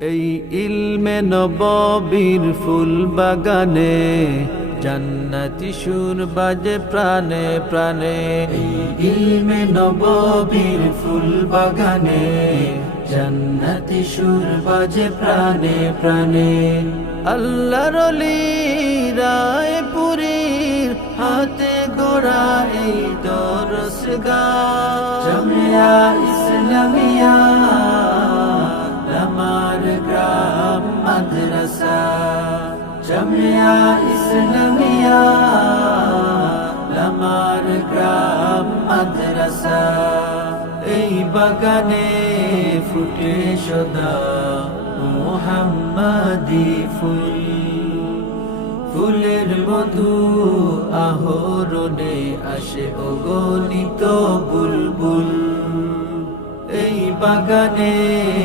এই ইলমে নববীর ফুল বাগানে জান্নাতি সুর বাজে প্রাণে প্রাণে। এই ইলমে নববীর ফুল বাগানে জান্নাতি সুর বাজে প্রাণে প্রাণে। আল্লাহর ওলি রায়পুরীর হাতে গড়া এই দরসগাহ জামিয়া ইসলামিয়া লামার গ্রাম মাদ্রাসা। জামিয়া ইসলামিয়া লামার গ্রাম মাদ্রাসা। এই বাগানে ফুটে সদা মুহাম্মাদি ফুল, ফুলের মধু আহরণে আসে অগণিত বুলবুল। এই বাগানে